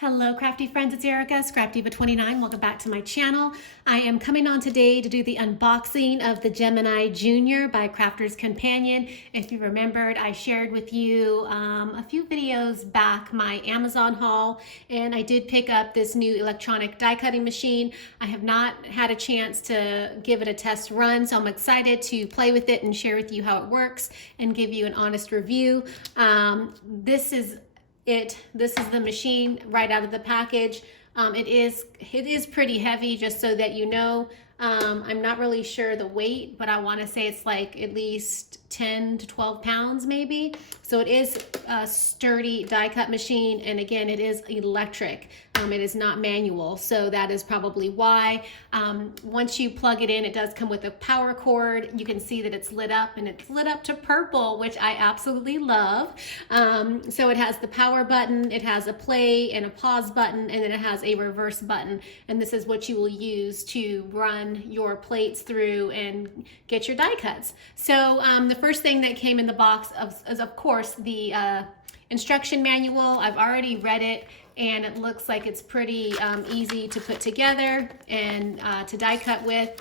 Hello crafty friends, it's Erica, Scrap Diva 29. Welcome back to my channel. I am coming on today to do the unboxing of the Gemini Junior by Crafter's Companion. If you remembered, I shared with you a few videos back my Amazon haul, and I did pick up this new electronic die cutting machine. I have not had a chance to give it a test run, so I'm excited to play with it and share with you how it works and give you an honest review. This is the machine right out of the package. It is pretty heavy, just so that you know. I'm not really sure the weight, but I want to say it's like at least 10 to 12 pounds maybe. So it is a sturdy die cut machine, and again, it is electric. It is not manual, so that is probably why. Once you plug it in, it does come with a power cord. You can see that it's lit up, and it's lit up to purple, which I absolutely love. So it has the power button, it has a play and a pause button, and then it has a reverse button. And this is what you will use to run your plates through and get your die cuts. So the first thing that came in the box is of course the instruction manual. I've already read it, and it looks like it's pretty easy to put together and to die cut with.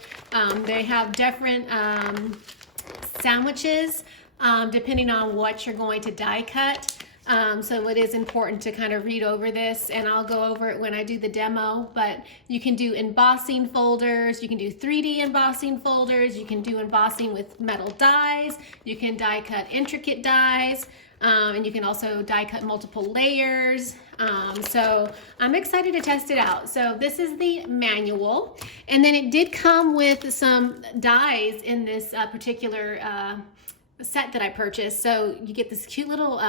They have different sandwiches depending on what you're going to die cut. So it is important to kind of read over this, and I'll go over it when I do the demo. But you can do embossing folders, you can do 3D embossing folders, you can do embossing with metal dies, you can die cut intricate dies, and you can also die cut multiple layers. So I'm excited to test it out. So this is the manual, and then it did come with some dies in this particular set that I purchased. So you get this cute little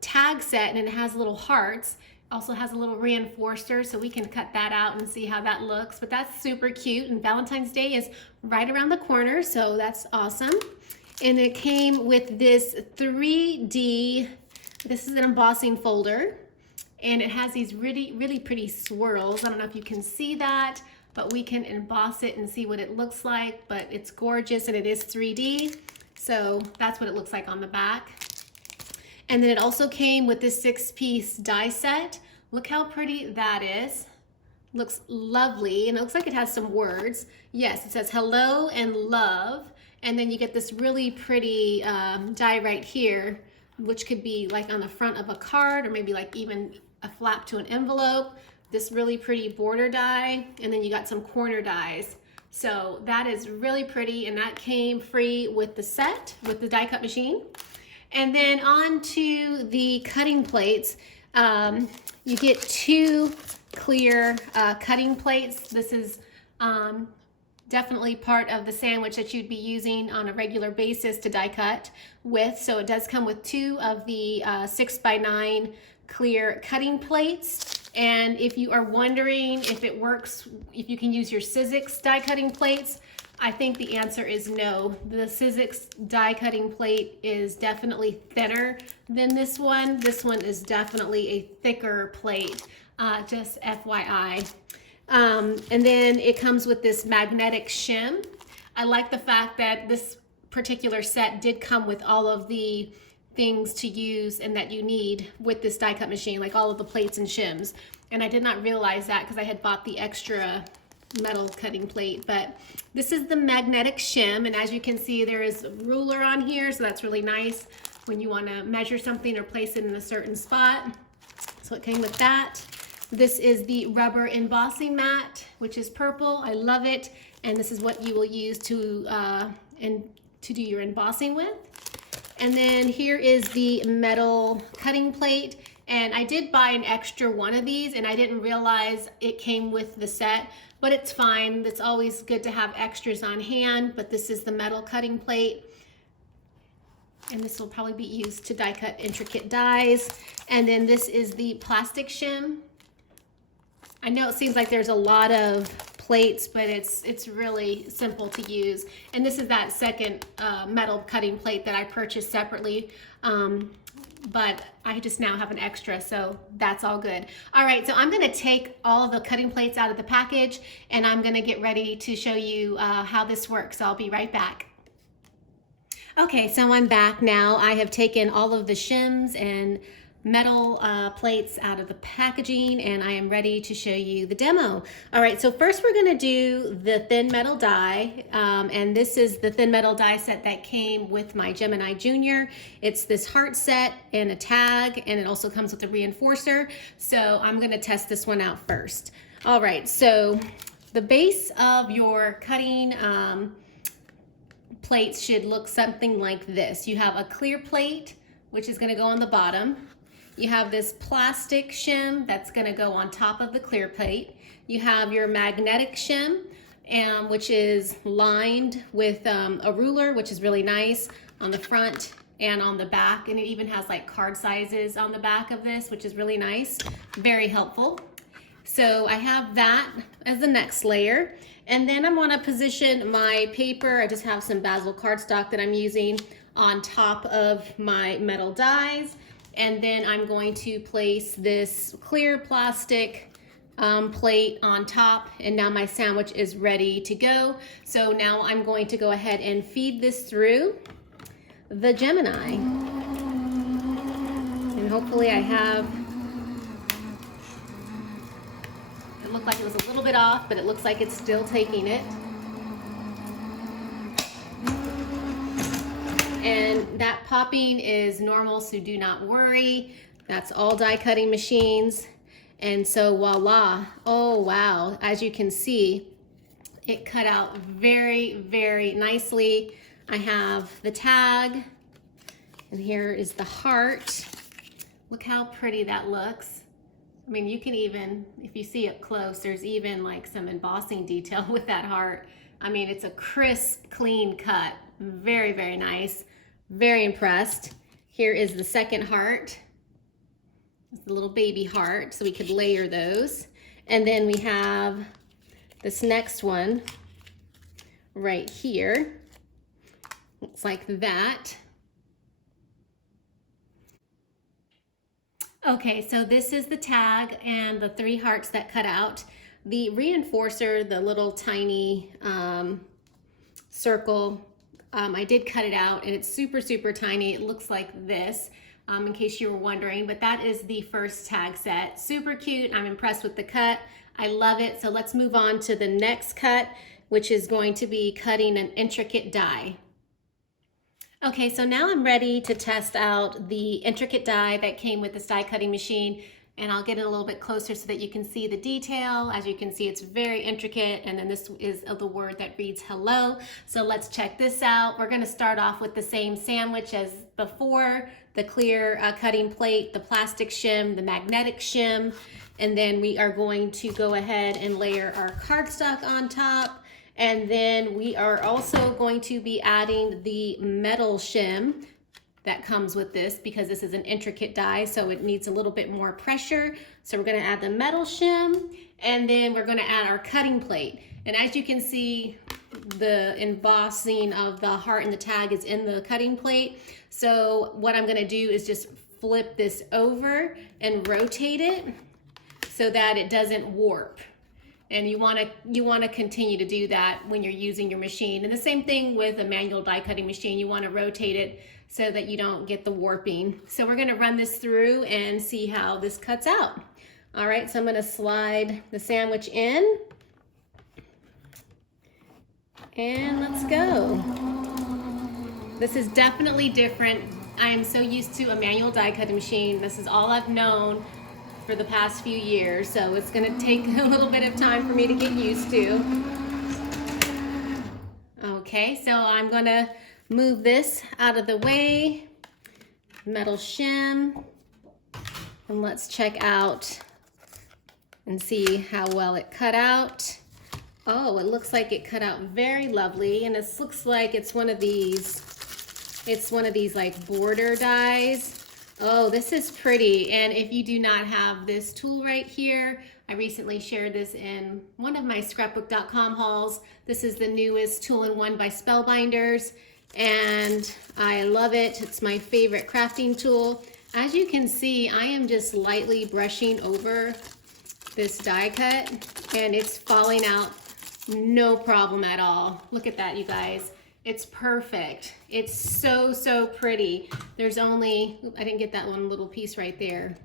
tag set, and it has little hearts. Also has a little reinforcer, so we can cut that out and see how that looks. But that's super cute, and Valentine's Day is right around the corner, so that's awesome. And it came with this 3D, this is an embossing folder, and it has these really pretty swirls. I don't know if you can see that, but we can emboss it and see what it looks like. But it's gorgeous, and it is 3D, so that's what it looks like on the back. And then it also came with this 6-piece die set. Look how pretty that is. Looks lovely, and it looks like it has some words. Yes, it says hello and love. And then you get this really pretty die right here, which could be like on the front of a card, or maybe like even a flap to an envelope. This really pretty border die, and then you got some corner dies. So that is really pretty, and that came free with the set, with the die cut machine. And then on to the cutting plates. You get 2 clear cutting plates. This is definitely part of the sandwich that you'd be using on a regular basis to die cut with. So it does come with 2 of the 6x9 clear cutting plates. And if you are wondering if it works, if you can use your Sizzix die cutting plates, I think the answer is no. The Sizzix die cutting plate is definitely thinner than this one. This one is definitely a thicker plate, just FYI. And then it comes with this magnetic shim. I like the fact that this particular set did come with all of the things to use and that you need with this die cut machine, like all of the plates and shims. And I did not realize that because I had bought the extra metal cutting plate. But this is the magnetic shim, and as you can see, there is a ruler on here, so that's really nice when you want to measure something or place it in a certain spot. So it came with that. This is the rubber embossing mat, which is purple. I love it, and this is what you will use to do your embossing with. And then here is the metal cutting plate, and I did buy an extra one of these, and I didn't realize it came with the set, but it's fine. It's always good to have extras on hand. But this is the metal cutting plate, and this will probably be used to die cut intricate dies. And then this is the plastic shim. I know it seems like there's a lot of plates, but it's really simple to use. And this is that second metal cutting plate that I purchased separately, but I just now have an extra, so that's all good. All right, so I'm gonna take all of the cutting plates out of the package, and I'm gonna get ready to show you how this works. I'll be right back. Okay, so I'm back now. I have taken all of the shims and metal plates out of the packaging, and I am ready to show you the demo. All right, so first we're gonna do the thin metal die, and this is the thin metal die set that came with my Gemini Junior. It's this heart set and a tag, and it also comes with a reinforcer. So I'm gonna test this one out first. All right, so the base of your cutting plates should look something like this. You have a clear plate, which is gonna go on the bottom. You have this plastic shim that's gonna go on top of the clear plate. You have your magnetic shim, which is lined with a ruler, which is really nice on the front and on the back. And it even has like card sizes on the back of this, which is really nice, very helpful. So I have that as the next layer. And then I'm gonna position my paper. I just have some basil cardstock that I'm using on top of my metal dies. And then I'm going to place this clear plastic plate on top, and now my sandwich is ready to go. So now I'm going to go ahead and feed this through the Gemini. And hopefully I have, it looked like it was a little bit off, but it looks like it's still taking it. And that popping is normal, so do not worry. That's all die cutting machines. And so voila, oh wow, as you can see, it cut out very, very nicely. I have the tag, and here is the heart. Look how pretty that looks. I mean, you can even, if you see up close, there's even like some embossing detail with that heart. I mean, it's a crisp, clean cut. Very, very nice. Very impressed. Here is the second heart. It's the little baby heart, so we could layer those. And then we have this next one right here. Looks like that. Okay, so this is the tag and the 3 hearts that cut out. The reinforcer, the little tiny circle, I did cut it out, and it's super, super tiny. It looks like this, in case you were wondering, but that is the first tag set. Super cute. I'm impressed with the cut. I love it. So let's move on to the next cut, which is going to be cutting an intricate die. Okay, so now I'm ready to test out the intricate die that came with this die cutting machine, and I'll get it a little bit closer so that you can see the detail. As you can see, it's very intricate, and then this is the word that reads hello. So let's check this out. We're gonna start off with the same sandwich as before, the clear cutting plate, the plastic shim, the magnetic shim, and then we are going to go ahead and layer our cardstock on top. And then we are also going to be adding the metal shim that comes with this, because this is an intricate die, so it needs a little bit more pressure. So we're gonna add the metal shim, and then we're gonna add our cutting plate. And as you can see, the embossing of the heart and the tag is in the cutting plate. So what I'm gonna do is just flip this over and rotate it so that it doesn't warp. And you wanna continue to do that when you're using your machine. And the same thing with a manual die cutting machine. You wanna rotate it so that you don't get the warping. So we're gonna run this through and see how this cuts out. All right, so I'm gonna slide the sandwich in. And let's go. This is definitely different. I am so used to a manual die cutting machine. This is all I've known for the past few years, so it's gonna take a little bit of time for me to get used to. Okay, so I'm gonna move this out of the way, metal shim, and let's check out and see how well it cut out. Oh, it looks like it cut out very lovely, and this looks like it's one of these like border dies. Oh, this is pretty. And if you do not have this tool right here, I recently shared this in one of my scrapbook.com hauls. This is the newest tool-in-one by Spellbinders, and I love it. It's my favorite crafting tool. As you can see, I am just lightly brushing over this die cut, and it's falling out no problem at all. Look at that, you guys. It's perfect. It's so, so pretty. There's only, I didn't get that one little piece right there.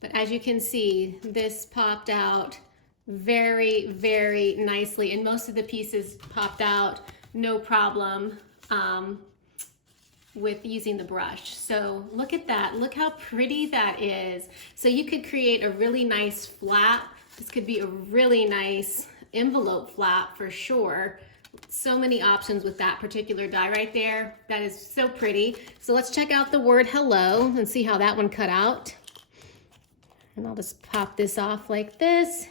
But as you can see, this popped out very, very nicely. And most of the pieces popped out no problem with using the brush. So look at that. Look how pretty that is. So you could create a really nice flap. This could be a really nice envelope flap for sure. So many options with that particular die right there. That is so pretty. So let's check out the word hello and see how that one cut out. And I'll just pop this off like this.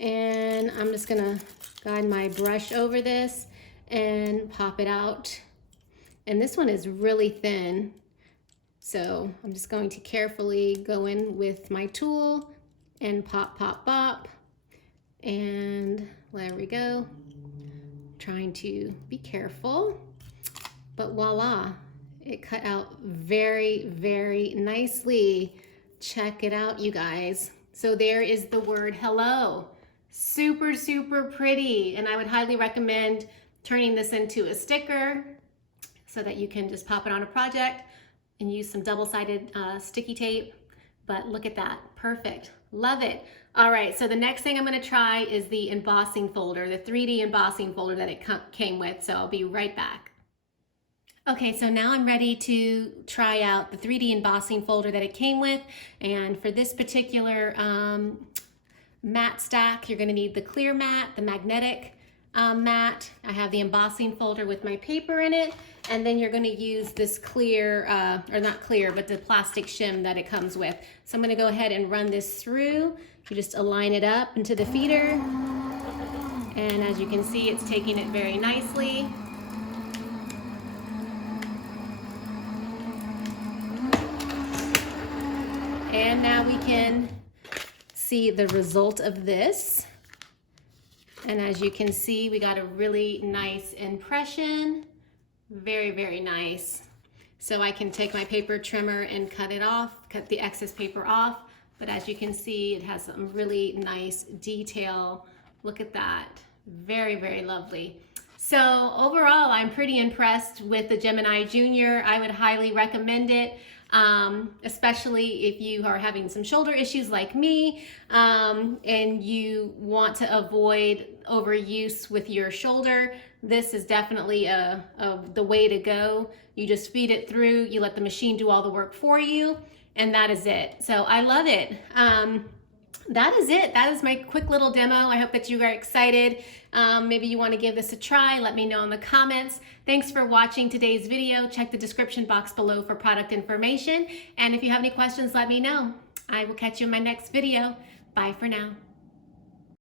And I'm just gonna guide my brush over this and pop it out. And this one is really thin. So I'm just going to carefully go in with my tool and pop, pop, pop. And there we go. Trying to be careful, but voila, it cut out very, very nicely. Check it out, you guys. So there is the word hello. Super, super pretty. And I would highly recommend turning this into a sticker so that you can just pop it on a project and use some double-sided sticky tape. But look at that, perfect, love it. All right, so the next thing I'm gonna try is the embossing folder, the 3D embossing folder that it came with, so I'll be right back. Okay, so now I'm ready to try out the 3D embossing folder that it came with, and for this particular matte stack, you're gonna need the clear matte, the magnetic matte. I have the embossing folder with my paper in it, and then you're going to use this clear, or not clear, but the plastic shim that it comes with. So I'm going to go ahead and run this through. You just align it up into the feeder, and as you can see, it's taking it very nicely. And now we can see the result of this. And as you can see, we got a really nice impression. Very, very nice. So I can take my paper trimmer and cut it off, cut the excess paper off. But as you can see, it has some really nice detail. Look at that. Very, very lovely. So overall, I'm pretty impressed with the Gemini Junior. I would highly recommend it. Especially if you are having some shoulder issues like me, and you want to avoid overuse with your shoulder. This is definitely the way to go. You just feed it through, you let the machine do all the work for you, and that is it. So I love it. That is it. That is my quick little demo. I hope that you are excited. Maybe you want to give this a try. Let me know in the comments. Thanks for watching today's video. Check the description box below for product information. And if you have any questions, let me know. I will catch you in my next video. Bye for now.